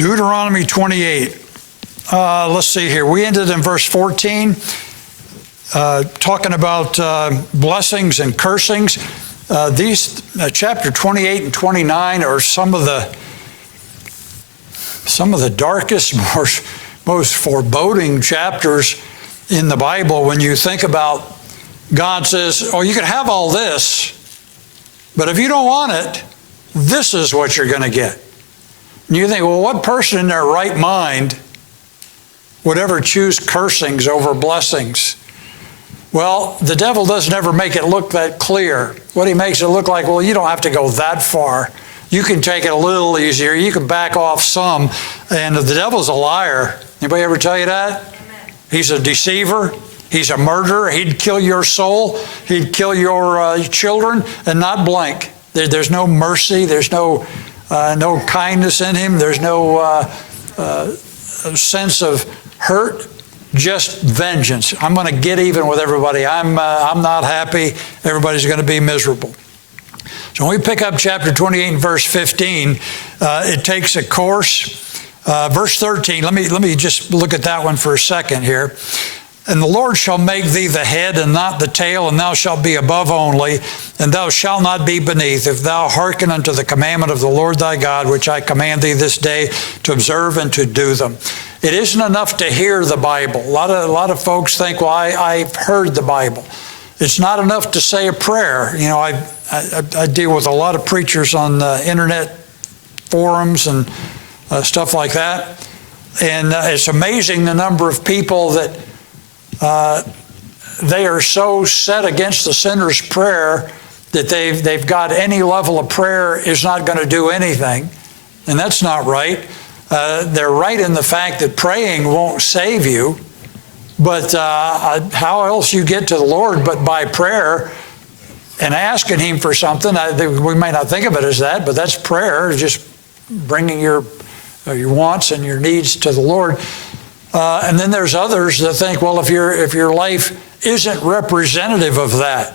Deuteronomy 28. Let's see here. We ended in verse 14, talking about blessings and cursings. These chapter 28 and 29 are some of the darkest, most foreboding chapters in the Bible. When you think about, God says, "Oh, you can have all this, but if you don't want it, this is what you're going to get." And you think, well, what person in their right mind would ever choose cursings over blessings? Well, the devil doesn't ever make it look that clear. What he makes it look like, well, you don't have to go that far. You can take it a little easier. You can back off some. And the devil's a liar. Anybody ever tell you that? Amen. He's a deceiver. He's a murderer. He'd kill your soul. He'd kill your children and not blink. There's no mercy. There's no kindness in him. There's no sense of hurt. Just vengeance. I'm going to get even with everybody. I'm not happy. Everybody's going to be miserable. So when we pick up chapter 28 and verse 15, it takes a course. Verse 13, let me just look at that one for a second here. "And the Lord shall make thee the head and not the tail, and thou shalt be above only, and thou shalt not be beneath, if thou hearken unto the commandment of the Lord thy God, which I command thee this day to observe and to do them." It isn't enough to hear the Bible. A lot of folks think, well, I've heard the Bible. It's not enough to say a prayer. You know, I deal with a lot of preachers on internet forums and stuff like that. And it's amazing the number of people that they are so set against the sinner's prayer that they've got any level of prayer is not going to do anything. And that's not right. They're right in the fact that praying won't save you. But how else you get to the Lord but by prayer and asking Him for something? We may not think of it as that, but that's prayer, just bringing your wants and your needs to the Lord. And then there's others that think, well, if your life isn't representative of that,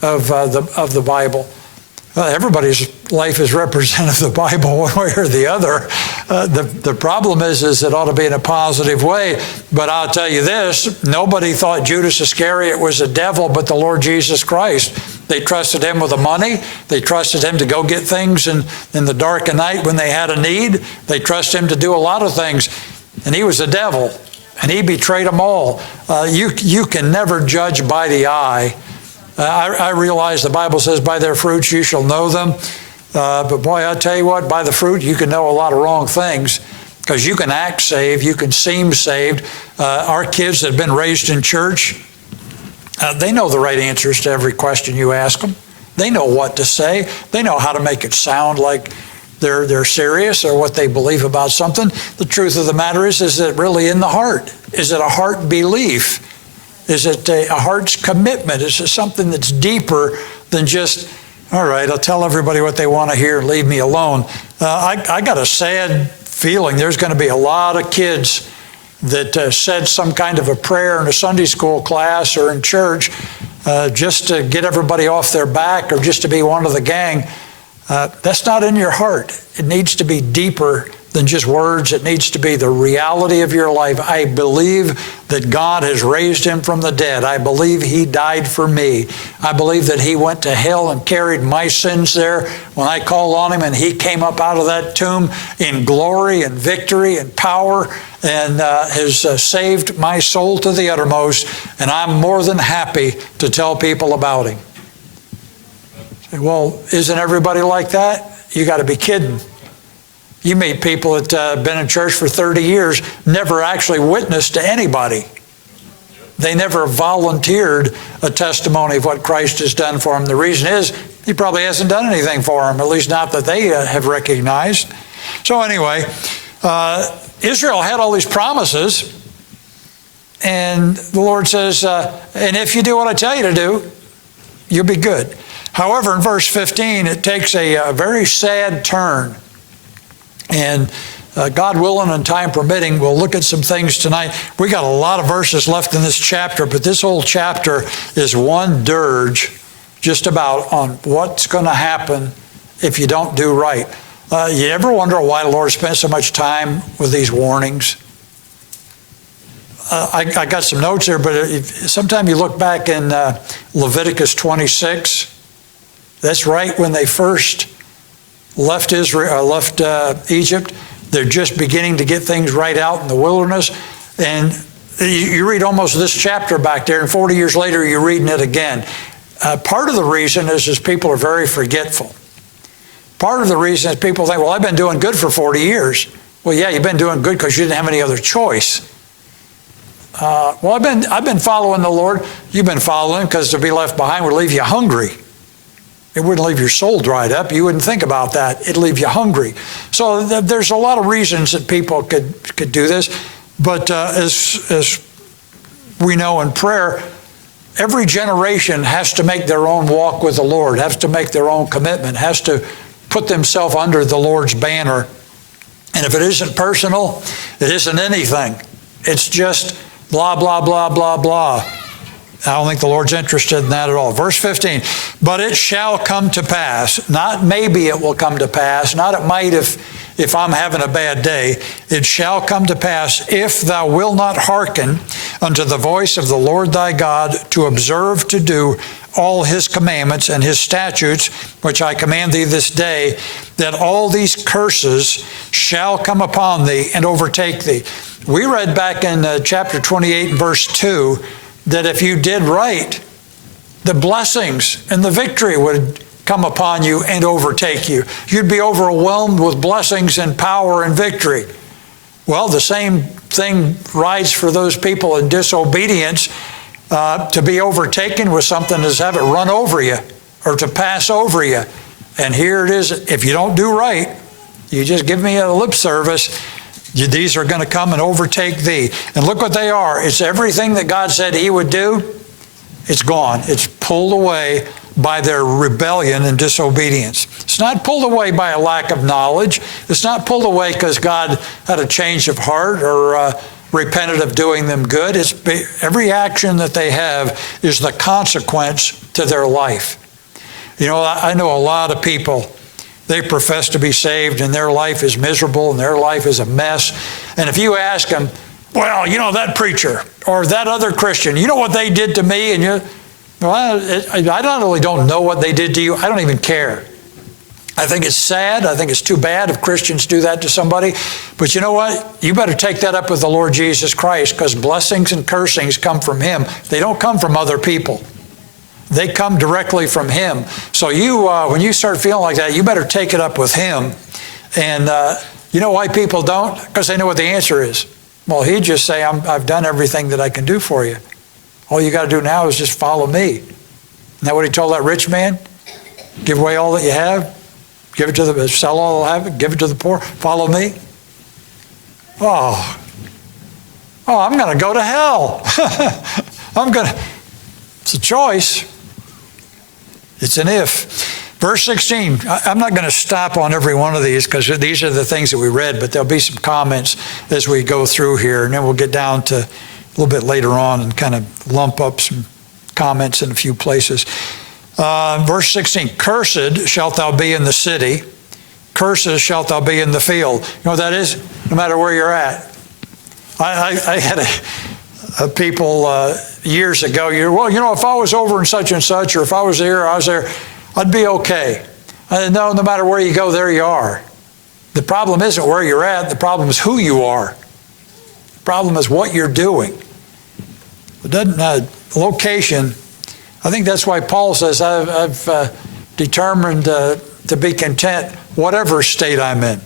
of the Bible, everybody's life is representative of the Bible one way or the other. The problem is it ought to be in a positive way. But I'll tell you this, nobody thought Judas Iscariot was a devil but the Lord Jesus Christ. They trusted him with the money. They trusted him to go get things in the dark of night when they had a need. They trusted him to do a lot of things. And he was a devil, and he betrayed them all. You can never judge by the eye. I realize the Bible says, by their fruits you shall know them. But boy, I'll tell you what, by the fruit you can know a lot of wrong things, because you can act saved, you can seem saved. Our kids that have been raised in church, they know the right answers to every question you ask them. They know what to say. They know how to make it sound like they're serious or what they believe about something. The truth of the matter is it really in the heart? Is it a heart belief? Is it a heart's commitment? Is it something that's deeper than just, all right, I'll tell everybody what they want to hear and leave me alone? I got a sad feeling there's going to be a lot of kids that said some kind of a prayer in a Sunday school class or in church just to get everybody off their back or just to be one of the gang. That's not in your heart. It needs to be deeper than just words. It needs to be the reality of your life. I believe that God has raised him from the dead. I believe he died for me. I believe that he went to hell and carried my sins there when I called on him, and he came up out of that tomb in glory and victory and power and has saved my soul to the uttermost, and I'm more than happy to tell people about him. Well, isn't everybody like that? You got to be kidding. You meet people that have been in church for 30 years, never actually witnessed to anybody. They never volunteered a testimony of what Christ has done for them. The reason is he probably hasn't done anything for them, at least not that they have recognized. So anyway, Israel had all these promises, and the Lord says, and if you do what I tell you to do, you'll be good. However, in verse 15, it takes a very sad turn. And God willing and time permitting, we'll look at some things tonight. We got a lot of verses left in this chapter, but this whole chapter is one dirge just about on what's going to happen if you don't do right. You ever wonder why the Lord spent so much time with these warnings? I got some notes here, but sometime you look back in Leviticus 26, that's right when they first left Egypt. They're just beginning to get things right out in the wilderness. And you read almost this chapter back there, and 40 years later you're reading it again. Part of the reason is people are very forgetful. Part of the reason is people think, well, I've been doing good for 40 years. Well, yeah, you've been doing good because you didn't have any other choice. Well, I've been following the Lord. You've been following Him because to be left behind would leave you hungry. It wouldn't leave your soul dried up. You wouldn't think about that. It'd leave you hungry. So there's a lot of reasons that people could do this. But as we know in prayer, every generation has to make their own walk with the Lord, has to make their own commitment, has to put themselves under the Lord's banner. And if it isn't personal, it isn't anything. It's just blah, blah, blah, blah, blah. I don't think the Lord's interested in that at all. Verse 15, but it shall come to pass, not maybe it will come to pass, not it might if I'm having a bad day. It shall come to pass if thou wilt not hearken unto the voice of the Lord thy God to observe to do all His commandments and His statutes, which I command thee this day, that all these curses shall come upon thee and overtake thee. We read back in chapter 28 and verse 2 that if you did right, the blessings and the victory would come upon you and overtake you. You'd be overwhelmed with blessings and power and victory. Well, the same thing rides for those people in disobedience, to be overtaken with something is have it run over you or to pass over you. And here it is, if you don't do right, you just give me a lip service, these are going to come and overtake thee. And look what they are. It's everything that God said He would do. It's gone. It's pulled away by their rebellion and disobedience. It's not pulled away by a lack of knowledge. It's not pulled away because God had a change of heart or repented of doing them good. Every action that they have is the consequence to their life. You know, I know a lot of people, they profess to be saved and their life is miserable and their life is a mess. And if you ask them, well, you know, that preacher or that other Christian, you know what they did to me? And I not only don't know what they did to you, I don't even care. I think it's sad. I think it's too bad if Christians do that to somebody. But you know what? You better take that up with the Lord Jesus Christ, because blessings and cursings come from Him. They don't come from other people. They come directly from Him. So when you start feeling like that, you better take it up with Him. And you know why people don't? Because they know what the answer is. Well, He'd just say, I've done everything that I can do for you. All you got to do now is just follow me. Isn't that what He told that rich man? Give away all that you have. Give it to the, sell all you have, give it to the poor. Follow me. Oh, I'm going to go to hell. It's a choice. It's an if. Verse 16, I'm not going to stop on every one of these because these are the things that we read, but there'll be some comments as we go through here, and then we'll get down to a little bit later on and kind of lump up some comments in a few places. Verse 16, cursed shalt thou be in the city, cursed shalt thou be in the field. You know what that is? No matter where you're at. I had a people years ago, well, you know, if I was over in such and such, or if I was there, or I was there, I'd be okay. I said, no matter where you go, there you are. The problem isn't where you're at. The problem is who you are. The problem is what you're doing. It doesn't, location, I think that's why Paul says, I've determined to be content whatever state I'm in.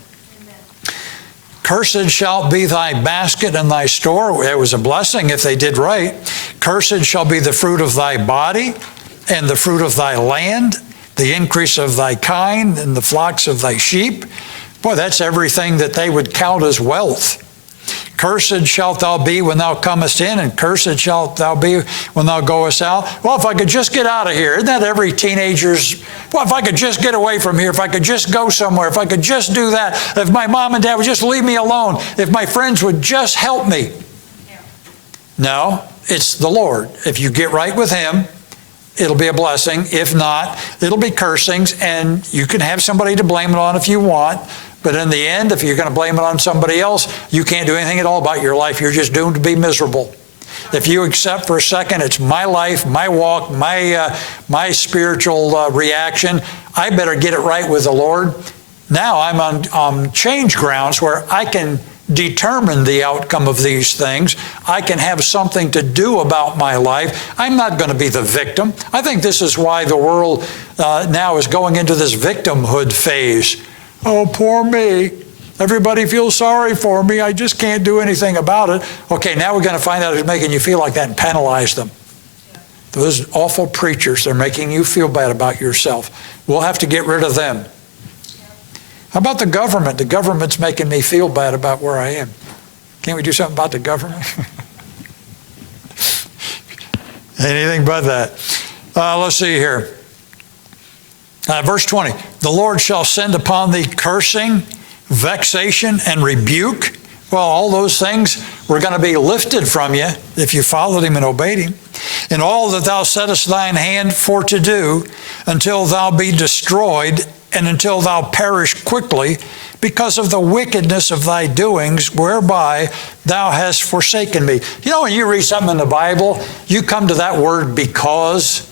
Cursed shall be thy basket and thy store. It was a blessing if they did right. Cursed shall be the fruit of thy body and the fruit of thy land, the increase of thy kind and the flocks of thy sheep. Boy, that's everything that they would count as wealth. Cursed shalt thou be when thou comest in, and cursed shalt thou be when thou goest out. Well, if I could just get out of here. Isn't that every teenager's? Well, if I could just get away from here, if I could just go somewhere, if I could just do that, if my mom and dad would just leave me alone, if my friends would just help me. No, it's the Lord. If you get right with Him, it'll be a blessing. If not, it'll be cursings, and you can have somebody to blame it on if you want. But in the end, if you're going to blame it on somebody else, you can't do anything at all about your life. You're just doomed to be miserable. If you accept for a second, it's my life, my walk, my spiritual reaction, I better get it right with the Lord. Now I'm on change grounds where I can determine the outcome of these things. I can have something to do about my life. I'm not going to be the victim. I think this is why the world now is going into this victimhood phase. Oh, poor me. Everybody feels sorry for me. I just can't do anything about it. Okay, now we're going to find out who's making you feel like that and penalize them. Those awful preachers, they're making you feel bad about yourself. We'll have to get rid of them. How about the government? The government's making me feel bad about where I am. Can't we do something about the government? Anything but that. Let's see here. Verse 20. The Lord shall send upon thee cursing, vexation, and rebuke. Well, all those things were going to be lifted from you if you followed him and obeyed him. In all that thou settest thine hand for to do, until thou be destroyed, and until thou perish quickly, because of the wickedness of thy doings, whereby thou hast forsaken me. You know, when you read something in the Bible, you come to that word because.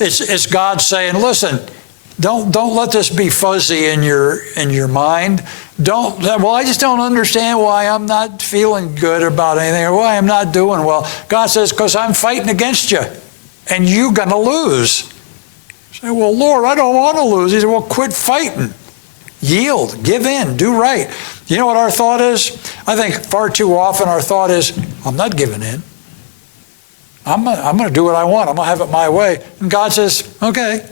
It's God saying, listen, don't let this be fuzzy in your mind. Well, I just don't understand why I'm not feeling good about anything, or why I'm not doing well. God says, because I'm fighting against you, and you're going to lose. You say, well, Lord, I don't want to lose. He said, well, quit fighting. Yield, give in, do right. You know what our thought is? I think far too often our thought is, I'm not giving in. I'm going to do what I want. I'm going to have it my way. And God says, okay.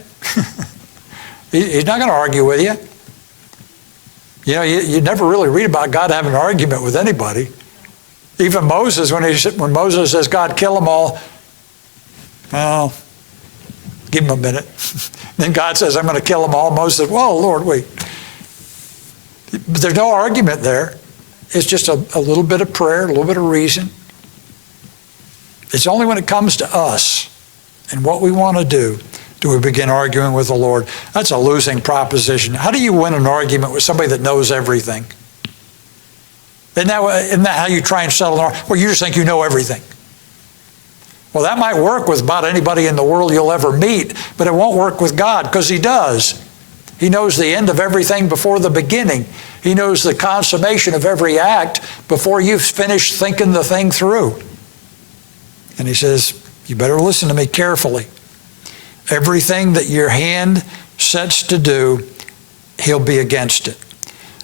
He's not going to argue with you. You know, you never really read about God having an argument with anybody. Even Moses, when Moses says, God, kill them all, well, give him a minute. Then God says, I'm going to kill them all. Moses says, well, Lord, wait. But there's no argument there. It's just a little bit of prayer, a little bit of reason. It's only when it comes to us and what we want to do we begin arguing with the Lord. That's a losing proposition. How do you win an argument with somebody that knows everything? Isn't that how you try and settle an argument? Well, you just think you know everything. Well, that might work with about anybody in the world you'll ever meet, but it won't work with God, because He does. He knows the end of everything before the beginning. He knows the consummation of every act before you've finished thinking the thing through. And He says, you better listen to me carefully. Everything that your hand sets to do, He'll be against it.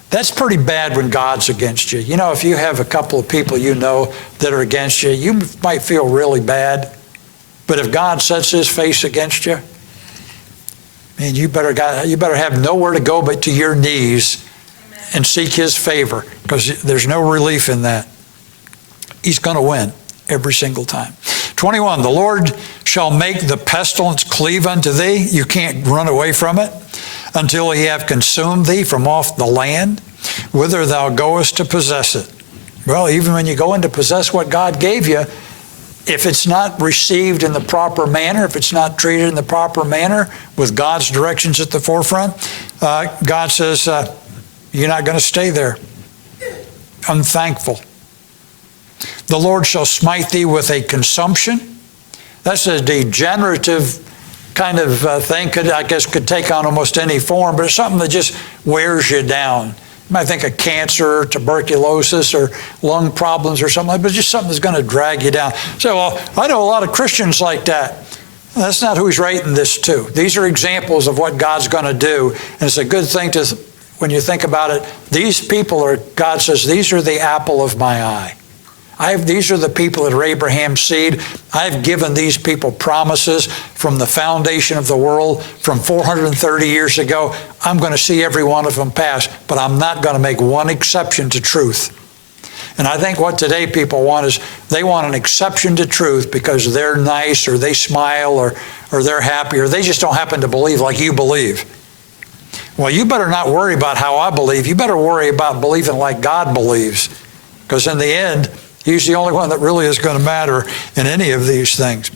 That's pretty bad when God's against you. You know, if you have a couple of people you know that are against you, you might feel really bad. But if God sets His face against you, man, you better have nowhere to go but to your knees and seek His favor, because there's no relief in that. He's going to win every single time. 21, the Lord shall make the pestilence cleave unto thee. You can't run away from it until He have consumed thee from off the land, whither thou goest to possess it. Well, even when you go in to possess what God gave you, if it's not received in the proper manner, if it's not treated in the proper manner with God's directions at the forefront, God says, you're not going to stay there. Unthankful. The Lord shall smite thee with a consumption. That's a degenerative kind of thing. Could take on almost any form, but it's something that just wears you down. You might think of cancer, or tuberculosis, or lung problems or something like that, but just something that's going to drag you down. So, well, I know a lot of Christians like that. That's not who He's writing this to. These are examples of what God's going to do, and it's a good thing to, when you think about it, these people are, God says, these are the apple of my eye. These are the people that are Abraham's seed. I've given these people promises from the foundation of the world from 430 years ago. I'm going to see every one of them pass, but I'm not going to make one exception to truth. And I think what today people want is they want an exception to truth because they're nice, or they smile, or they're happy, or they just don't happen to believe like you believe. Well, you better not worry about how I believe. You better worry about believing like God believes, because in the end, He's the only one that really is going to matter in any of these things.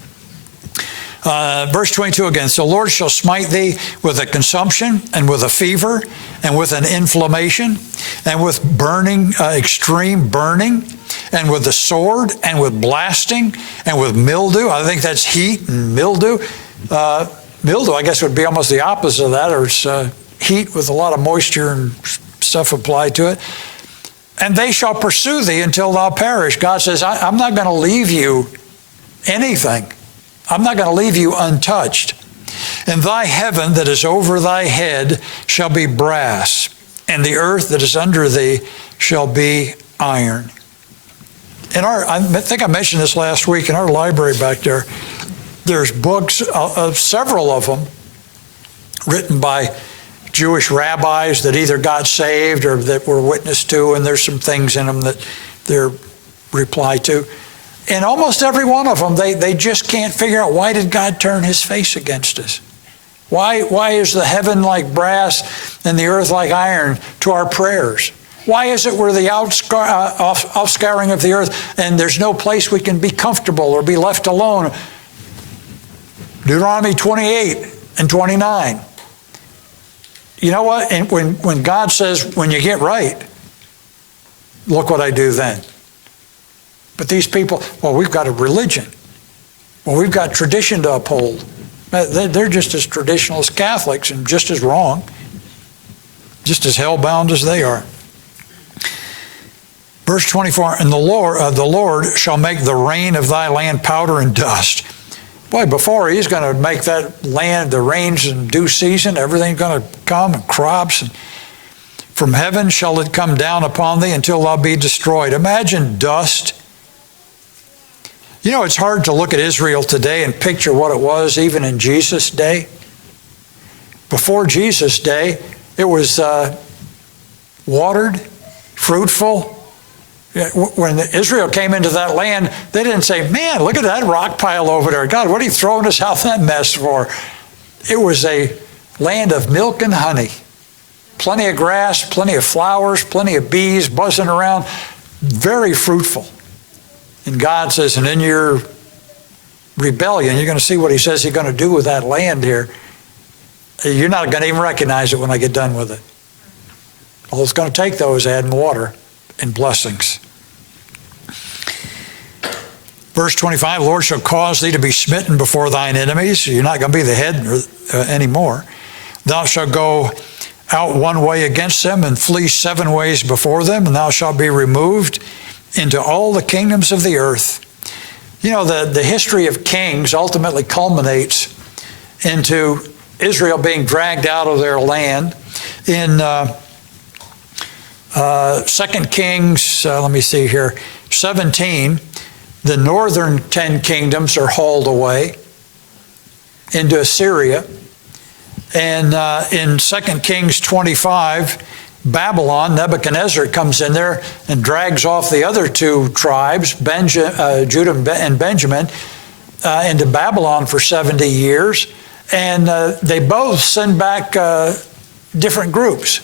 Verse 22 again, so the Lord shall smite thee with a consumption and with a fever and with an inflammation and with burning, extreme burning and with the sword and with blasting and with mildew. I think that's heat and mildew. Mildew, I guess, would be almost the opposite of that, or it's heat with a lot of moisture and stuff applied to it. And they shall pursue thee until thou perish. God says, I'm not going to leave you anything. I'm not going to leave you untouched. And thy heaven that is over thy head shall be brass, and the earth that is under thee shall be iron. I think I mentioned this last week in our library back there. There's books, several of them, written by Jewish rabbis that either got saved or that were witnessed to, and there's some things in them that they're reply to. And almost every one of them, they just can't figure out, why did God turn his face against us? Why is the heaven like brass and the earth like iron to our prayers? Why is it we're the offscouring of the earth and there's no place we can be comfortable or be left alone? Deuteronomy 28 and 29. You know what? And when God says, when you get right, look what I do then. But these people, well, we've got a religion. Well, we've got tradition to uphold. They're just as traditional as Catholics and just as wrong, just as hell-bound as they are. Verse 24, and the Lord shall make the rain of thy land powder and dust. Boy, before he's going to make that land, the rains in due season, everything's going to come, and crops. And from heaven shall it come down upon thee until thou be destroyed. Imagine dust. You know, it's hard to look at Israel today and picture what it was even in Jesus' day. Before Jesus' day, it was watered, fruitful. When Israel came into that land, they didn't say, man, look at that rock pile over there. God, what are you throwing us out that mess for? It was a land of milk and honey. Plenty of grass, plenty of flowers, plenty of bees buzzing around. Very fruitful. And God says, and in your rebellion, you're going to see what he says he's going to do with that land here. You're not going to even recognize it when I get done with it. All it's going to take, though, is adding water and blessings. Verse 25, Lord shall cause thee to be smitten before thine enemies. You're not going to be the head anymore. Thou shalt go out one way against them and flee 7 ways before them, and thou shalt be removed into all the kingdoms of the earth. You know, the history of kings ultimately culminates into Israel being dragged out of their land. In 2 Kings, let me see here, 17, the northern 10 kingdoms are hauled away into Assyria. And in 2 Kings 25, Babylon, Nebuchadnezzar comes in there and drags off the other 2 tribes, Judah and Benjamin, into Babylon for 70 years. And they both send back different groups.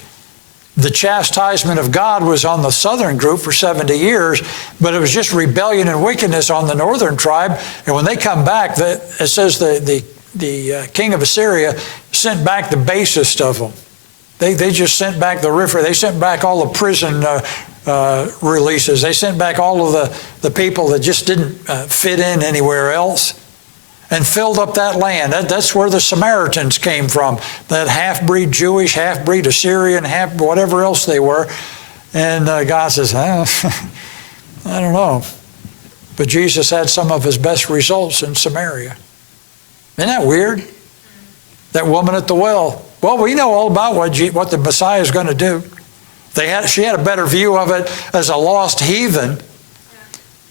The chastisement of God was on the southern group for 70 years, but it was just rebellion and wickedness on the northern tribe. And when they come back, it says the king of Assyria sent back the basest of them. They just sent back the river. They sent back all the prison releases. They sent back all of the people that just didn't fit in anywhere else, and filled up that land. That's where the Samaritans came from, that half-breed Jewish, half-breed Assyrian, whatever else they were. And God says, I don't know. But Jesus had some of his best results in Samaria. Isn't that weird? That woman at the well. Well, we know all about what the Messiah is going to do. She had a better view of it as a lost heathen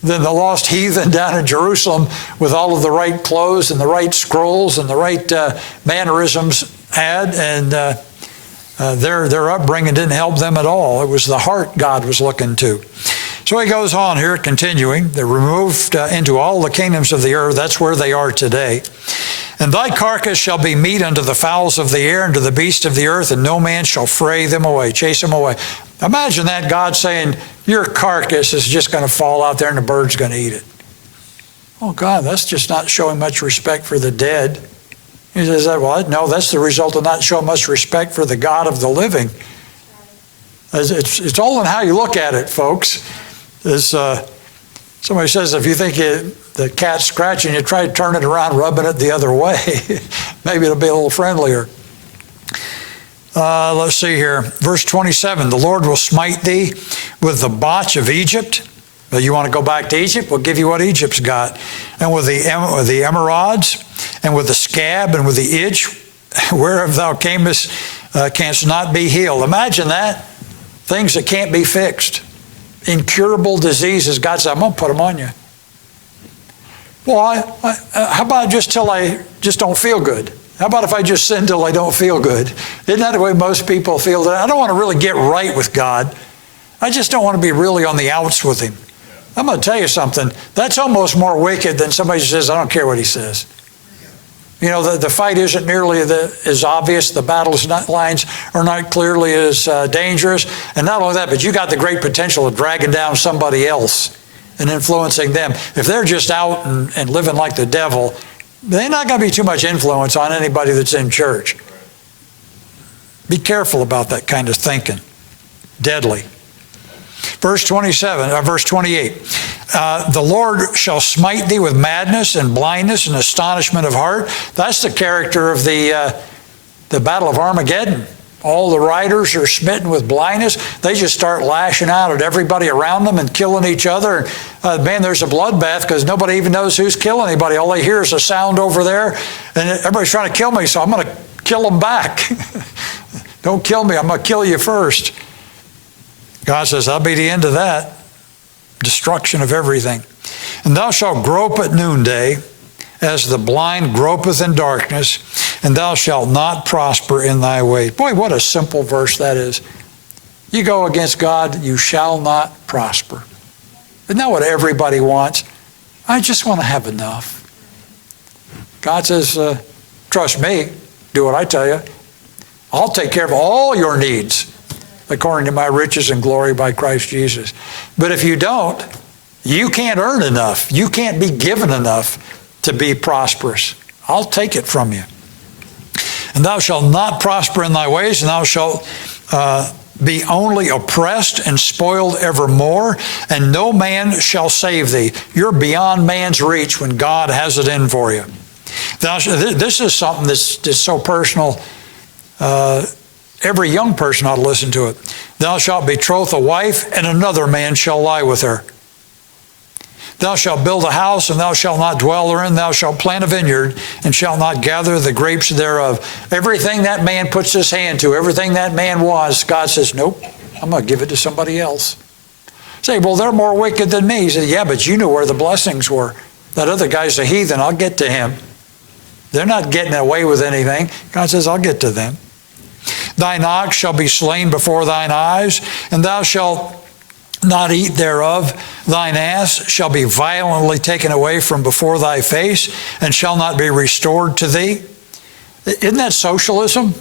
than the lost heathen down in Jerusalem with all of the right clothes and the right scrolls and the right mannerisms had. And their upbringing didn't help them at all. It was the heart God was looking to. So he goes on here, continuing. They're removed into all the kingdoms of the earth. That's where they are today. And thy carcass shall be meat unto the fowls of the air and to the beasts of the earth, and no man shall fray them away, chase them away. Imagine that, God saying, your carcass is just going to fall out there and the bird's going to eat it. Oh, God, that's just not showing much respect for the dead. He says, well, no, that's the result of not showing much respect for the God of the living. It's all in how you look at it, folks. Somebody says, if you think the cat's scratching, you try to turn it around, rubbing it the other way. Maybe it'll be a little friendlier. Let's see here. Verse 27, the Lord will smite thee with the botch of Egypt. You want to go back to Egypt? We'll give you what Egypt's got. And with the emerods, and with the scab, and with the itch, whereof thou camest, canst not be healed. Imagine that. Things that can't be fixed. Incurable diseases. God said, I'm going to put them on you. Well, how about just till I just don't feel good? How about if I just sin till I don't feel good? Isn't that the way most people feel? That I don't want to really get right with God. I just don't want to be really on the outs with Him. I'm going to tell you something. That's almost more wicked than somebody who says, I don't care what he says. You know, the fight isn't nearly as obvious. The battle lines are not clearly as dangerous. And not only that, but you got the great potential of dragging down somebody else and influencing them. If they're just out and living like the devil, they're not going to be too much influence on anybody that's in church. Be careful about that kind of thinking. Deadly. Verse 28, the Lord shall smite thee with madness and blindness and astonishment of heart. That's the character of the Battle of Armageddon. All the riders are smitten with blindness. They just start lashing out at everybody around them and killing each other. Man, there's a bloodbath because nobody even knows who's killing anybody. All they hear is a sound over there, and everybody's trying to kill me, so I'm going to kill them back. Don't kill me. I'm going to kill you first. God says, that'll be the end of that. Destruction of everything. And thou shalt grope at noonday, as the blind gropeth in darkness, and thou shalt not prosper in thy way. Boy, what a simple verse that is. You go against God, you shall not prosper. Isn't that what everybody wants? I just want to have enough. God says, trust me, do what I tell you. I'll take care of all your needs, according to my riches and glory by Christ Jesus. But if you don't, you can't earn enough. You can't be given enough to be prosperous. I'll take it from you. And thou shalt not prosper in thy ways, and thou shalt be only oppressed and spoiled evermore, and no man shall save thee. You're beyond man's reach when God has it in for you. This is something that's so personal. Every young person ought to listen to it. Thou shalt betroth a wife, and another man shall lie with her. Thou shalt build a house, and thou shalt not dwell therein. Thou shalt plant a vineyard, and shalt not gather the grapes thereof. Everything that man puts his hand to, everything that man wants, God says, nope, I'm going to give it to somebody else. Say, well, they're more wicked than me. He said, yeah, but you know where the blessings were. That other guy's a heathen. I'll get to him. They're not getting away with anything. God says, I'll get to them. Thine ox shall be slain before thine eyes, and thou shalt not eat thereof. Thine ass shall be violently taken away from before thy face, and shall not be restored to thee. Isn't that socialism?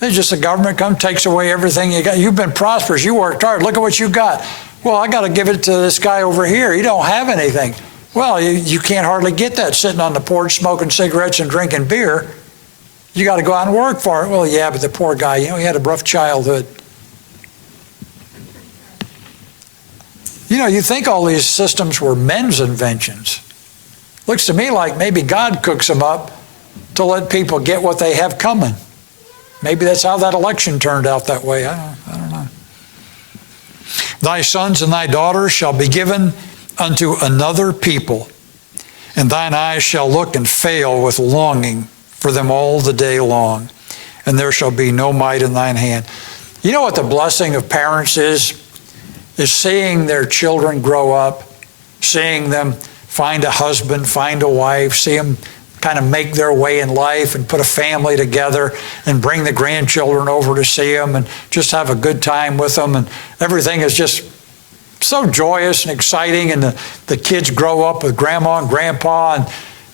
It's just the government comes, takes away everything you got. You've been prosperous. You worked hard. Look at what you got. Well, I got to give it to this guy over here. He don't have anything. Well, you can't hardly get that sitting on the porch smoking cigarettes and drinking beer. You got to go out and work for it. Well, yeah, but the poor guy, he had a rough childhood. You think all these systems were men's inventions. Looks to me like maybe God cooks them up to let people get what they have coming. Maybe that's how that election turned out that way. I don't know. Thy sons and thy daughters shall be given unto another people, and thine eyes shall look and fail with longing for them all the day long, and there shall be no might in thine hand. You know what the blessing of parents is seeing their children grow up, seeing them find a husband, find a wife, see them kind of make their way in life and put a family together and bring the grandchildren over to see them and just have a good time with them. And everything is just so joyous and exciting, and the kids grow up with grandma and grandpa.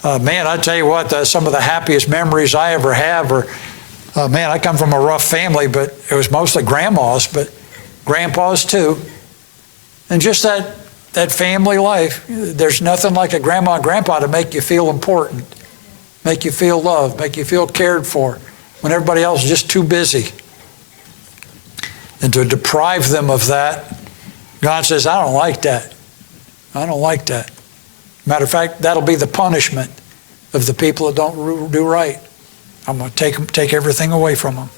And man, I tell you what, some of the happiest memories I ever have are, man, I come from a rough family, but it was mostly grandmas, but grandpas too. And just that that family life. There's nothing like a grandma and grandpa to make you feel important, make you feel loved, make you feel cared for when everybody else is just too busy. And to deprive them of that, God says, I don't like that. I don't like that. Matter of fact, that'll be the punishment of the people that don't do right. I'm going to take everything away from them.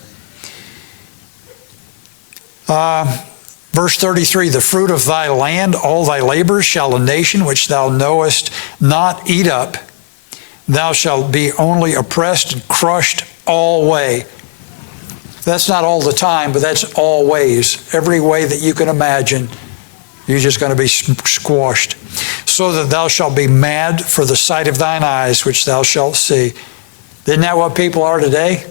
Verse 33, the fruit of thy land, all thy labors, shall a nation which thou knowest not eat up. Thou shalt be only oppressed and crushed alway. That's not all the time, but that's always. Every way that you can imagine, you're just going to be squashed. So that thou shalt be mad for the sight of thine eyes, which thou shalt see. Isn't that what people are today?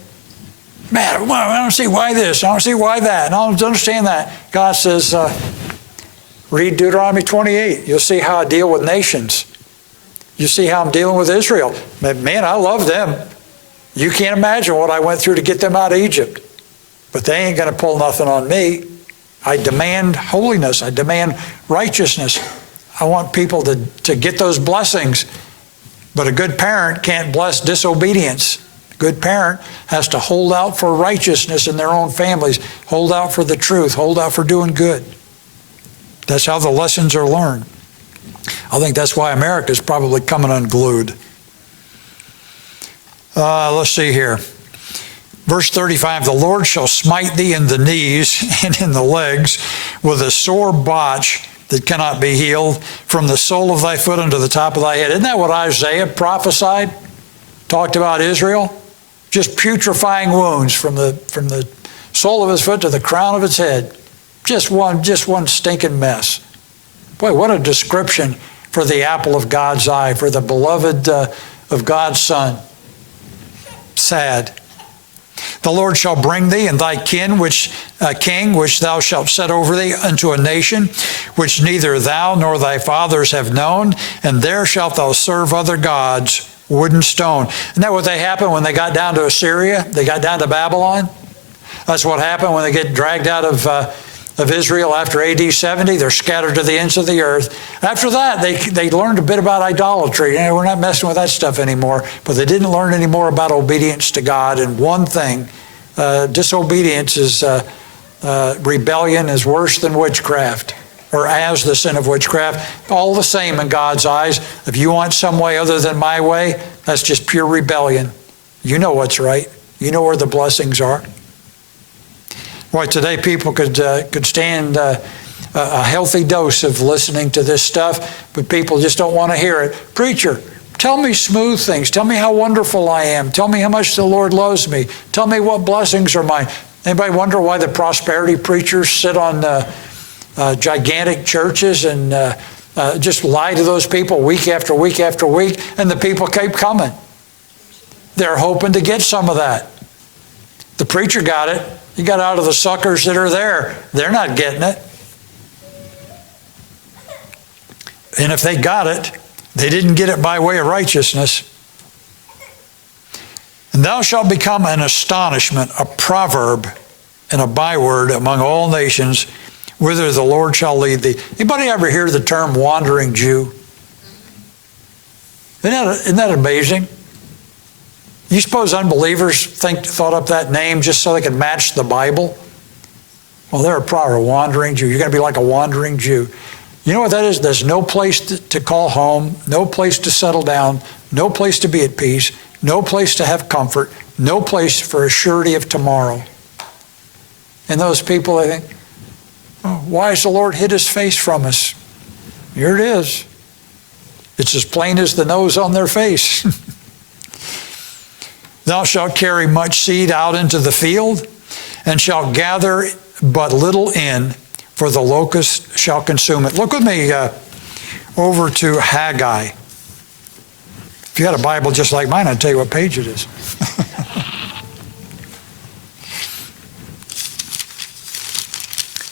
Man, I don't see why this, I don't see why that, and I don't understand that. God says, read Deuteronomy 28. You'll see how I deal with nations. You see how I'm dealing with Israel. Man, I love them. You can't imagine what I went through to get them out of Egypt. But they ain't going to pull nothing on me. I demand holiness. I demand righteousness. I want people to get those blessings. But a good parent can't bless disobedience. A good parent has to hold out for righteousness in their own families, hold out for the truth, hold out for doing good. That's how the lessons are learned. I think that's why America's probably coming unglued. Let's see here. Verse 35, the Lord shall smite thee in the knees and in the legs with a sore botch that cannot be healed from the sole of thy foot unto the top of thy head. Isn't that what Isaiah prophesied? Talked about Israel? Just putrefying wounds from the sole of his foot to the crown of his head. Just one stinking mess. Boy, what a description for the apple of God's eye, for the beloved of God's Son. Sad. The Lord shall bring thee and thy king, which thou shalt set over thee, unto a nation which neither thou nor thy fathers have known, and there shalt thou serve other gods, wood and stone. Isn't that what they happened when they got down to Assyria? They got down to Babylon? That's what happened when they get dragged out of Israel after AD 70. They're scattered to the ends of the earth. After that, they learned a bit about idolatry. We're not messing with that stuff anymore. But they didn't learn any more about obedience to God. And one thing, disobedience is rebellion is worse than witchcraft, or as the sin of witchcraft. All the same in God's eyes. If you want some way other than my way, that's just pure rebellion. You know what's right. You know where the blessings are. Boy, today people could stand a healthy dose of listening to this stuff, but people just don't want to hear it. Preacher, tell me smooth things. Tell me how wonderful I am. Tell me how much the Lord loves me. Tell me what blessings are mine. Anybody wonder why the prosperity preachers sit on gigantic churches and just lie to those people week after week after week, and the people keep coming? They're hoping to get some of that. The preacher got it. You got out of the suckers that are there. They're not getting it. And if they got it, they didn't get it by way of righteousness. And thou shalt become an astonishment, a proverb, and a byword among all nations, whither the Lord shall lead thee. Anybody ever hear the term wandering Jew? Isn't that amazing? You suppose unbelievers thought up that name just so they could match the Bible? Well, they're a wandering Jew. You're going to be like a wandering Jew. You know what that is? There's no place to call home, no place to settle down, no place to be at peace, no place to have comfort, no place for a surety of tomorrow. And those people, they think, oh, why has the Lord hid his face from us? Here it is. It's as plain as the nose on their face. Thou shalt carry much seed out into the field, and shalt gather but little in, for the locust shall consume it. Look with me over to Haggai. If you had a Bible just like mine, I'd tell you what page it is.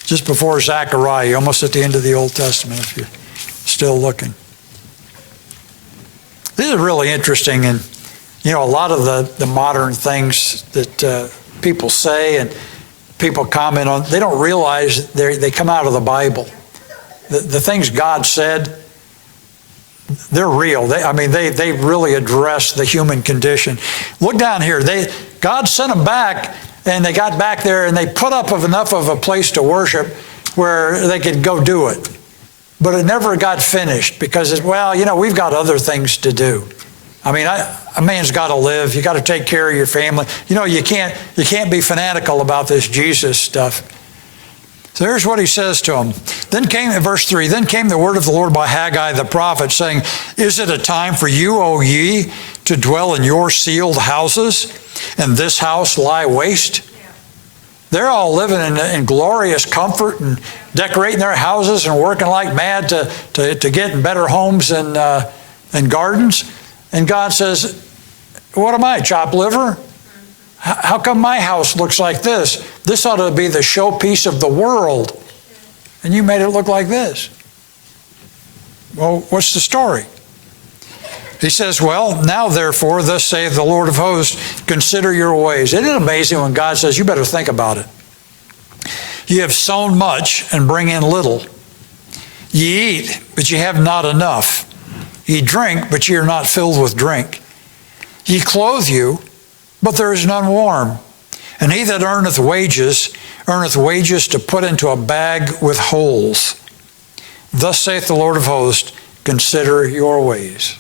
Just before Zechariah, almost at the end of the Old Testament, if you're still looking. This is really interesting, and a lot of the modern things that people say and people comment on, they don't realize they come out of the Bible. the things God said, they're real. They really address the human condition. Look down here. God sent them back, and they got back there, and they put up enough of a place to worship where they could go do it. But it never got finished because, we've got other things to do. A man's got to live. You got to take care of your family. You can't be fanatical about this Jesus stuff. So here's what he says to them. Then came, verse 3, then came the word of the Lord by Haggai the prophet, saying, is it a time for you, O ye, to dwell in your sealed houses, and this house lie waste? Yeah. They're all living in glorious comfort and decorating their houses and working like mad to get in better homes and gardens. And God says, what am I, chopped liver? How come my house looks like this? This ought to be the showpiece of the world. And you made it look like this. Well, what's the story? He says, well, now therefore, thus saith the Lord of hosts, consider your ways. Isn't it amazing when God says, you better think about it? Ye have sown much and bring in little. Ye eat, but ye have not enough. Ye drink, but ye are not filled with drink. Ye clothe you, but there is none warm. And he that earneth wages to put into a bag with holes. Thus saith the Lord of hosts, consider your ways.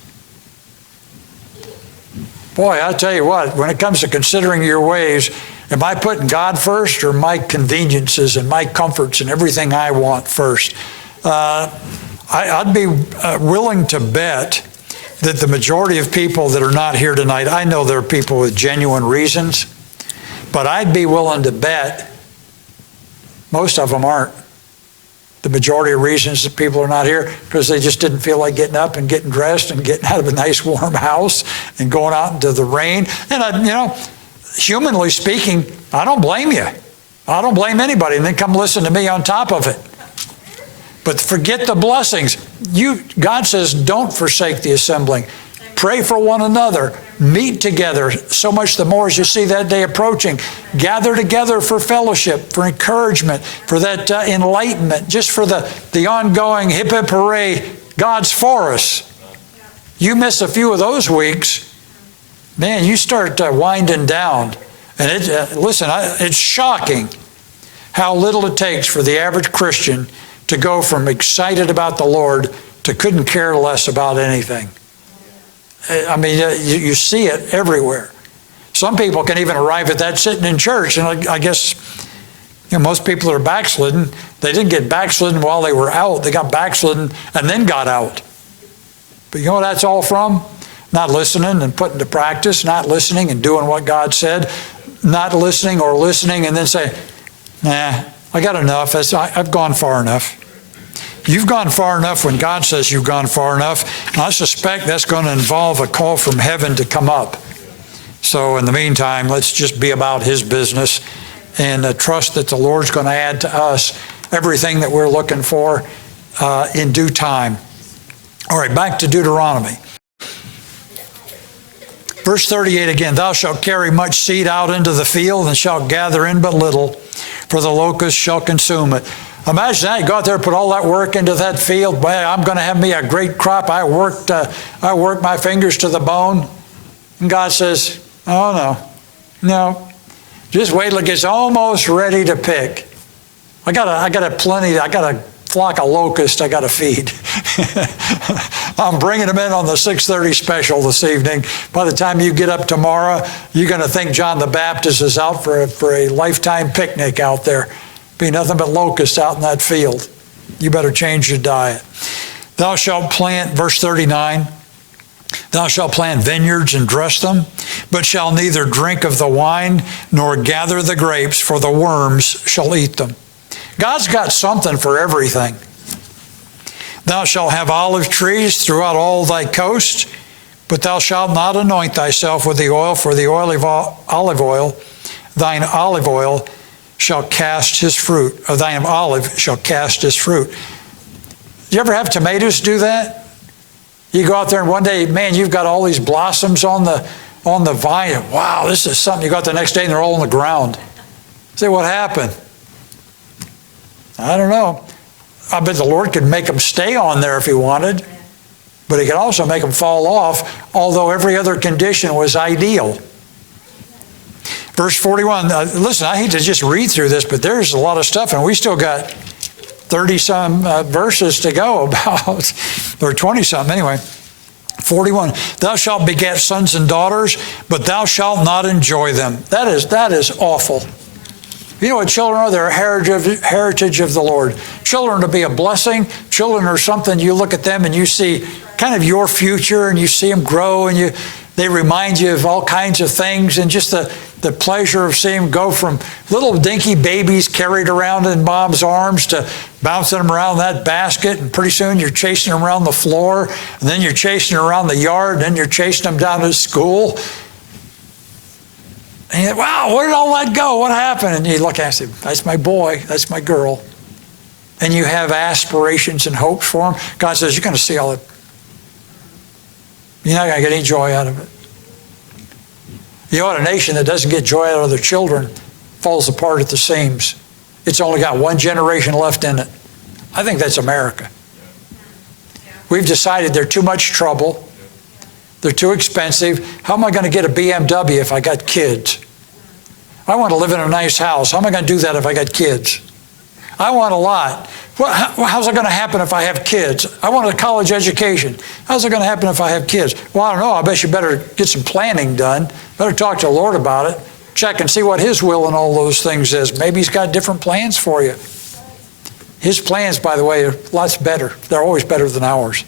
Boy, I tell you what, when it comes to considering your ways, am I putting God first or my conveniences and my comforts and everything I want first? I'd be willing to bet that the majority of people that are not here tonight, I know there are people with genuine reasons, but I'd be willing to bet most of them aren't. The majority of reasons that people are not here because they just didn't feel like getting up and getting dressed and getting out of a nice warm house and going out into the rain. And humanly speaking, I don't blame you. I don't blame anybody. And then come listen to me on top of it. But forget the blessings. God says, don't forsake the assembling. Pray for one another. Meet together. So much the more as you see that day approaching. Gather together for fellowship, for encouragement, for that enlightenment, just for the ongoing hip hip hooray, God's for us. You miss a few of those weeks, man, you start winding down. And it's shocking how little it takes for the average Christian to go from excited about the Lord to couldn't care less about anything. You see it everywhere. Some people can even arrive at that sitting in church. And I guess most people that are backslidden, they didn't get backslidden while they were out. They got backslidden and then got out. But you know what that's all from? Not listening and putting to practice, not listening and doing what God said, not listening or listening and then say, nah, I got enough. I've gone far enough. You've gone far enough when God says you've gone far enough. And I suspect that's going to involve a call from heaven to come up. So in the meantime, let's just be about His business and trust that the Lord's going to add to us everything that we're looking for in due time. All right, back to Deuteronomy. Verse 38 again, thou shalt carry much seed out into the field and shalt gather in but little, for the locust shall consume it. Imagine that. You go out there and put all that work into that field. Boy, I'm going to have me a great crop. I worked my fingers to the bone. And God says, oh, no. Just wait till it gets almost ready to pick. I got a flock of locusts I got to feed. I'm bringing them in on the 6:30 special this evening. By the time you get up tomorrow, you're going to think John the Baptist is out for a lifetime picnic out there. Be nothing but locusts out in that field. You better change your diet. Thou shalt plant, verse 39, thou shalt plant vineyards and dress them, but shall neither drink of the wine nor gather the grapes, for the worms shall eat them. God's got something for everything. Thou shalt have olive trees throughout all thy coast, but thou shalt not anoint thyself with the oil, for the oil of olive oil, thine olive oil shall cast his fruit, or thine olive shall cast his fruit. You ever have tomatoes do that? You go out there and one day, man, you've got all these blossoms on the vine. Wow, this is something. You go out the next day and they're all on the ground. Say, what happened? I don't know. I bet the Lord could make them stay on there if he wanted, but he could also make them fall off, although every other condition was ideal. Verse 41, listen, I hate to just read through this, but there's a lot of stuff, and we still got 30-some verses to go about, or 20-some anyway. 41, thou shalt beget sons and daughters, but thou shalt not enjoy them. That is awful. You know what children are? They're a heritage of the Lord. Children to be a blessing. Children are something you look at them and you see kind of your future, and you see them grow, and they remind you of all kinds of things, and just the pleasure of seeing them go from little dinky babies carried around in mom's arms to bouncing them around that basket, and pretty soon you're chasing them around the floor, and then you're chasing them around the yard, and then you're chasing them down to school. And you, wow, where did all that go? What happened? And you look at it and say, that's my boy, that's my girl. And you have aspirations and hopes for them. God says, you're going to see all it. You're not going to get any joy out of it. You know what? A nation that doesn't get joy out of their children falls apart at the seams. It's only got one generation left in it. I think that's America. We've decided they're too much trouble. They're too expensive. How am I going to get a BMW if I got kids? I want to live in a nice house. How am I going to do that if I got kids? I want a lot. How's it going to happen if I have kids? I want a college education. How's it going to happen if I have kids? Well, I don't know. I bet you better get some planning done. Better talk to the Lord about it. Check and see what His will in all those things is. Maybe He's got different plans for you. His plans, by the way, are lots better. They're always better than ours.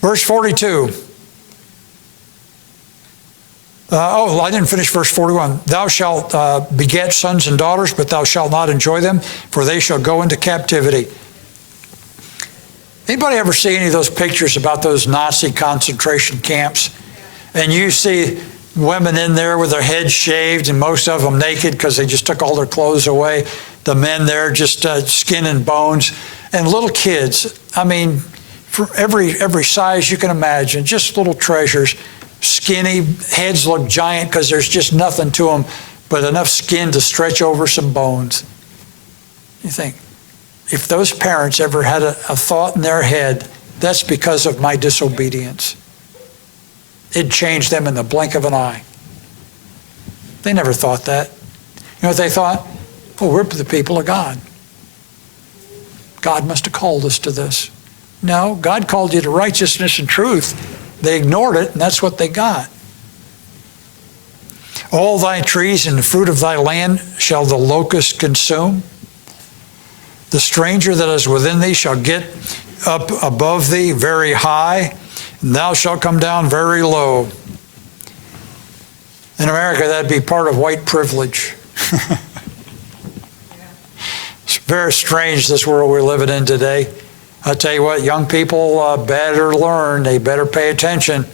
Verse 42. I didn't finish verse 41. Thou shalt beget sons and daughters, but thou shalt not enjoy them, for they shall go into captivity. Anybody ever see any of those pictures about those Nazi concentration camps? And you see women in there with their heads shaved, and most of them naked because they just took all their clothes away. The men there just skin and bones. And little kids, I mean, for every size you can imagine, just little treasures. Skinny, heads look giant because there's just nothing to them but enough skin to stretch over some bones. You think, if those parents ever had a thought in their head, that's because of my disobedience, it changed them in the blink of an eye. They never thought that. You know what they thought? Oh, we're the people of God. God must have called us to this. No, God called you to righteousness and truth. They ignored it, and that's what they got. All thy trees and the fruit of thy land shall the locust consume. The stranger that is within thee shall get up above thee very high, and thou shalt come down very low. In America, that'd be part of white privilege. It's very strange, this world we're living in today. I tell you what, young people better learn. They better pay attention.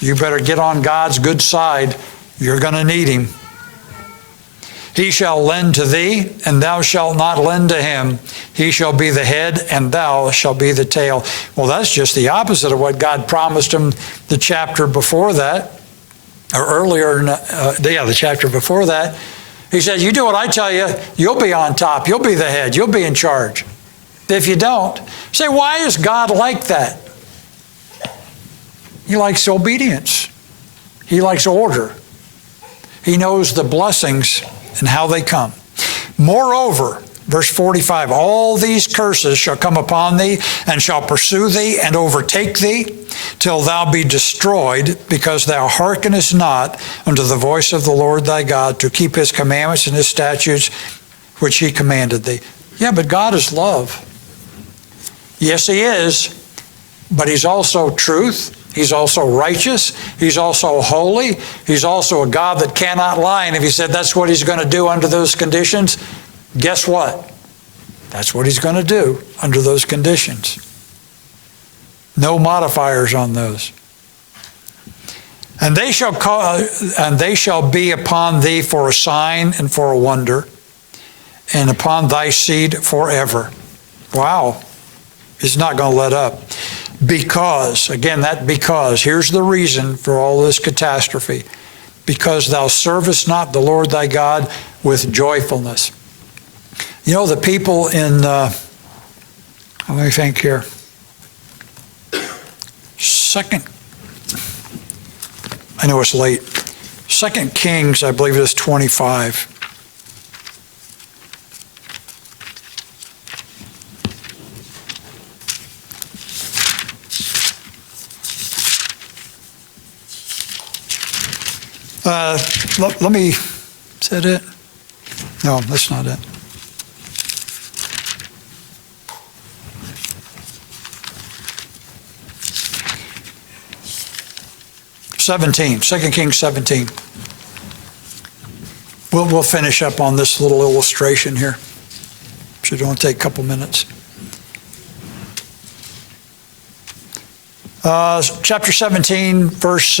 You better get on God's good side. You're going to need Him. He shall lend to thee, and thou shalt not lend to him. He shall be the head, and thou shalt be the tail. Well, that's just the opposite of what God promised him the chapter before that, or earlier, the chapter before that. He said, you do what I tell you, you'll be on top. You'll be the head. You'll be in charge. If you don't, say, why is God like that? He likes obedience. He likes order. He knows the blessings and how they come. Moreover, verse 45, all these curses shall come upon thee, and shall pursue thee, and overtake thee, till thou be destroyed, because thou hearkenest not unto the voice of the Lord thy God, to keep His commandments and His statutes, which He commanded thee. Yeah, but God is love. Yes, He is, but He's also truth. He's also righteous. He's also holy. He's also a God that cannot lie. And if He said that's what He's going to do under those conditions, guess what? That's what He's going to do under those conditions. No modifiers on those. And they shall be upon thee for a sign and for a wonder, and upon thy seed forever. Wow. He's not going to let up. Because, again, here's the reason for all this catastrophe. Because thou servest not the Lord thy God with joyfulness. You know, the people in Let me think here. Second, I know it's late. 2 Kings, I believe it is 25. Let me, is that it? No, that's not it. Second Kings 17. We'll finish up on this little illustration here. Should only take a couple minutes. Chapter 17, verse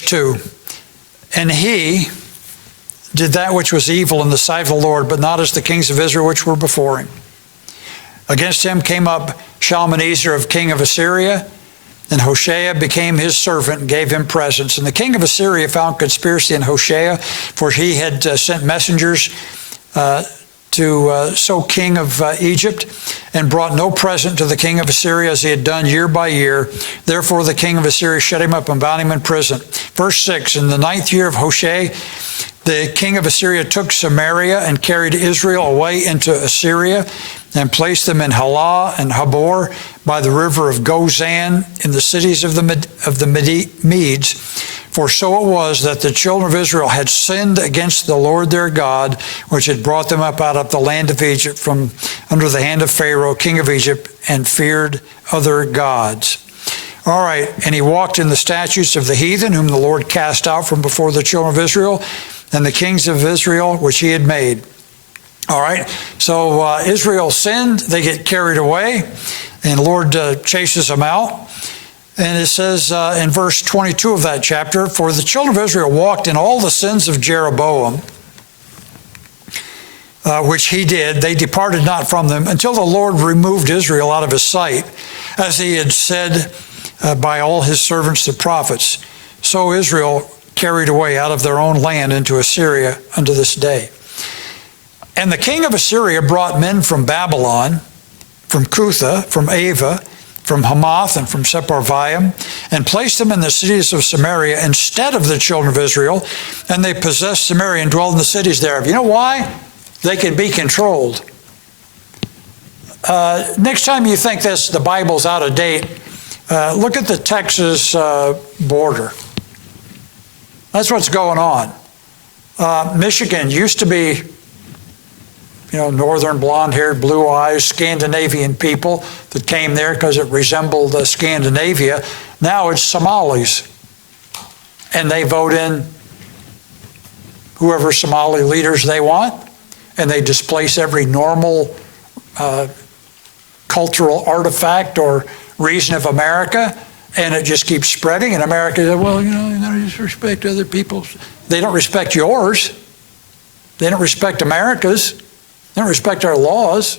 2. And he did that which was evil in the sight of the Lord, but not as the kings of Israel which were before him. Against him came up Shalmaneser of king of Assyria, and Hoshea became his servant and gave him presents. And the king of Assyria found conspiracy in Hoshea, for he had sent messengers to so king of Egypt, and brought no present to the king of Assyria as he had done year by year. Therefore the king of Assyria shut him up and bound him in prison. Verse 6, in the 9th year of Hoshea, the king of Assyria took Samaria and carried Israel away into Assyria, and placed them in Halah and Habor by the river of Gozan in the cities of the Medes. For so it was that the children of Israel had sinned against the Lord their God, which had brought them up out of the land of Egypt from under the hand of Pharaoh, king of Egypt, and feared other gods. All right, and he walked in the statutes of the heathen, whom the Lord cast out from before the children of Israel, and the kings of Israel, which he had made. All right, so Israel sinned, they get carried away, and the Lord chases them out. And it says in verse 22 of that chapter, for the children of Israel walked in all the sins of Jeroboam, which he did. They departed not from them until the Lord removed Israel out of his sight, as he had said by all his servants the prophets. So Israel carried away out of their own land into Assyria unto this day. And the king of Assyria brought men from Babylon, from Cutha, from Ava, from Hamath, and from Sepharvaim, and placed them in the cities of Samaria instead of the children of Israel, and they possessed Samaria and dwelled in the cities thereof. You know why? They could be controlled. Next time you think the Bible's out of date, look at the Texas border. That's what's going on. Michigan used to be, northern, blonde-haired, blue eyes, Scandinavian people that came there because it resembled Scandinavia. Now it's Somalis. And they vote in whoever Somali leaders they want, and they displace every normal cultural artifact or reason of America, and it just keeps spreading. And America says, well, you gotta just respect other people's. They don't respect yours. They don't respect America's. They don't respect our laws.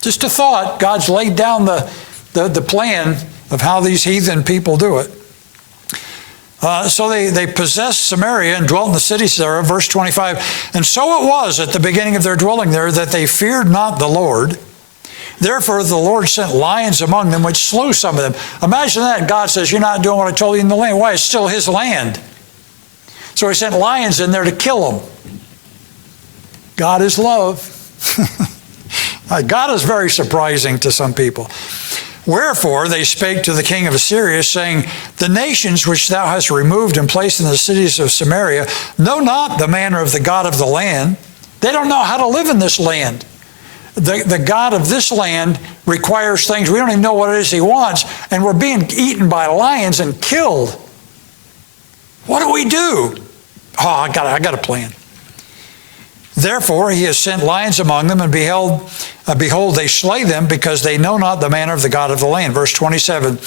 Just a thought. God's laid down the plan of how these heathen people do it. So they possessed Samaria and dwelt in the cities there. Verse 25. And so it was at the beginning of their dwelling there that they feared not the Lord. Therefore the Lord sent lions among them, which slew some of them. Imagine that. God says, you're not doing what I told you in the land. Why? It's still his land. So he sent lions in there to kill them. God is love. God is very surprising to some people. Wherefore they spake to the king of Assyria, saying, the nations which thou hast removed and placed in the cities of Samaria know not the manner of the God of the land. They don't know how to live in this land. The God of this land requires things we don't even know what it is he wants, and we're being eaten by lions and killed. What do we do? Oh, I got a plan. Therefore he has sent lions among them, and behold, they slay them, because they know not the manner of the God of the land. Verse 27.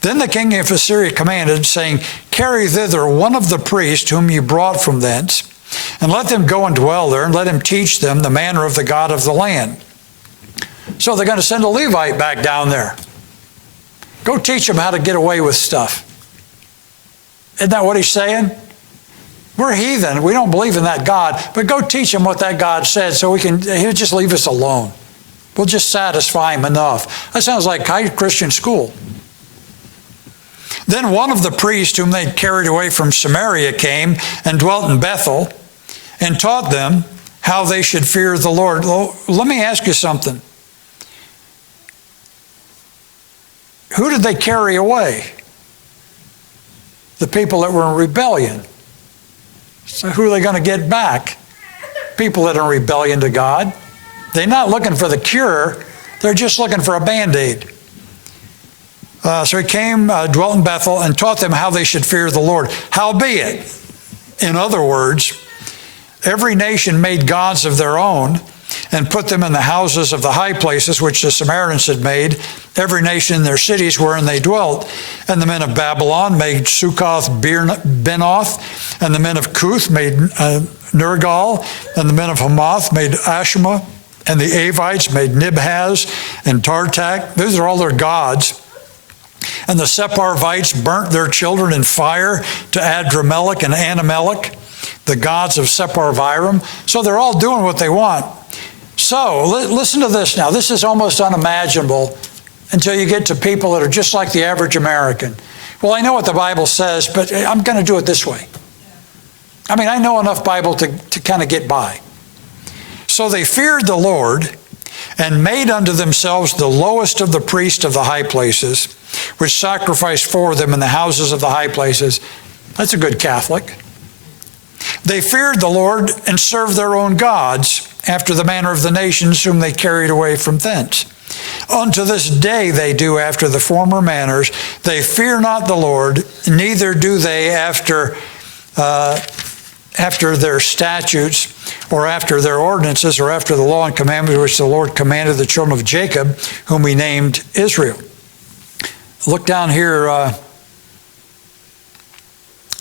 Then the king of Assyria commanded, saying, carry thither one of the priests whom you brought from thence, and let them go and dwell there, and let him teach them the manner of the God of the land. So they're going to send a Levite back down there. Go teach them how to get away with stuff. Isn't that what he's saying? We're heathen. We don't believe in that God. But go teach them what that God said, so he'll just leave us alone. We'll just satisfy him enough. That sounds like high Christian school. Then one of the priests whom they'd carried away from Samaria came and dwelt in Bethel and taught them how they should fear the Lord. Well, let me ask you something. Who did they carry away? The people that were in rebellion. So who are they going to get back? People that are in rebellion to God. They're not looking for the cure. They're just looking for a Band-Aid. So he came, dwelt in Bethel, and taught them how they should fear the Lord. Howbeit, in other words, every nation made gods of their own and put them in the houses of the high places which the Samaritans had made, every nation in their cities wherein they dwelt. And the men of Babylon made Succoth Benoth, and the men of Cuth made Nergal, and the men of Hamath made Ashima, and the Avites made Nibhaz and Tartak. Those are all their gods. And the Sepharvites burnt their children in fire to Adramelech and Anamelech, the gods of Sepharvaim. So they're all doing what they want. So listen to this now. This is almost unimaginable until you get to people that are just like the average American. Well, I know what the Bible says, but I'm going to do it this way. I mean, I know enough Bible to kind of get by. So they feared the Lord and made unto themselves the lowest of the priests of the high places, which sacrificed for them in the houses of the high places. That's a good Catholic. They feared the Lord and served their own gods after the manner of the nations whom they carried away from thence. Unto this day they do after the former manners. They fear not the Lord, neither do they after their statutes, or after their ordinances, or after the law and commandments which the Lord commanded the children of Jacob, whom he named Israel. Look down here,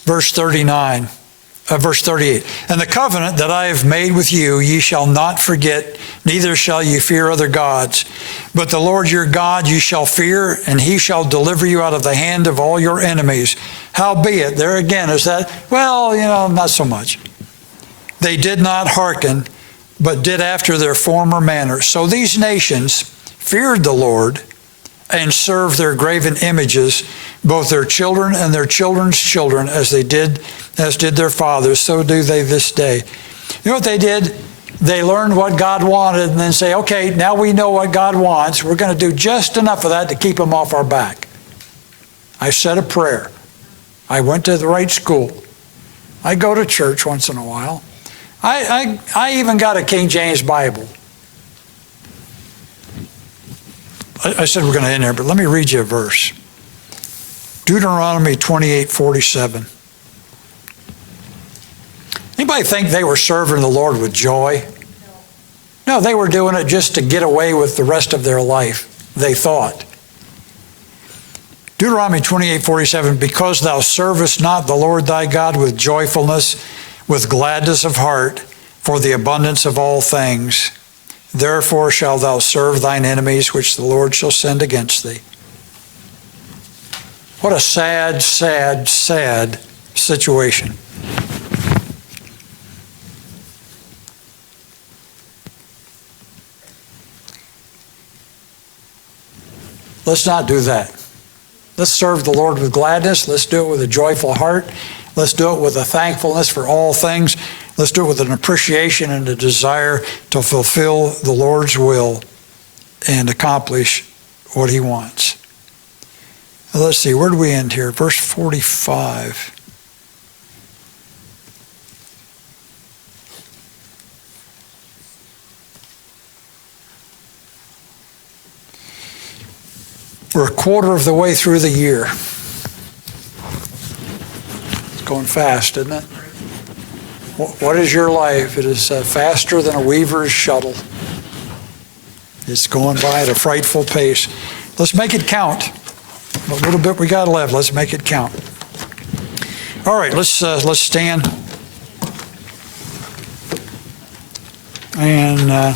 verse 38. And the covenant that I have made with you, ye shall not forget, neither shall ye fear other gods. But the Lord your God ye shall fear, and he shall deliver you out of the hand of all your enemies. Howbeit, there again is that, well, not so much. They did not hearken, but did after their former manner. So these nations feared the Lord and served their graven images, both their children and their children's children, as did their fathers, so do they this day. You know what they did? They learned what God wanted and then say, okay, now we know what God wants. We're going to do just enough of that to keep him off our back. I said a prayer. I went to the right school. I go to church once in a while. I even got a King James Bible. I said we're going to end there, but let me read you a verse. Deuteronomy 28:47. Anybody think they were serving the Lord with joy? No, they were doing it just to get away with the rest of their life, they thought. Deuteronomy 28:47, because thou servest not the Lord thy God with joyfulness, with gladness of heart, for the abundance of all things, therefore shalt thou serve thine enemies, which the Lord shall send against thee. What a sad, sad, sad situation. Let's not do that. Let's serve the Lord with gladness. Let's do it with a joyful heart. Let's do it with a thankfulness for all things. Let's do it with an appreciation and a desire to fulfill the Lord's will and accomplish what he wants. Now let's see, where do we end here? Verse 45. We're a quarter of the way through the year. It's going fast, isn't it? What is your life? It is faster than a weaver's shuttle. It's going by at a frightful pace. Let's make it count. A little bit we got left. Let's make it count. All right, let's stand. And